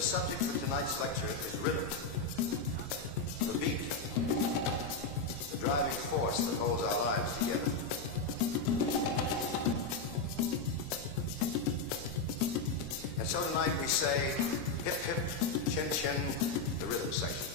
the subject for tonight's lecture is rhythm. The beat. The driving force that holds our lives together. And so tonight we say, hip hip, chin chin, the rhythm section.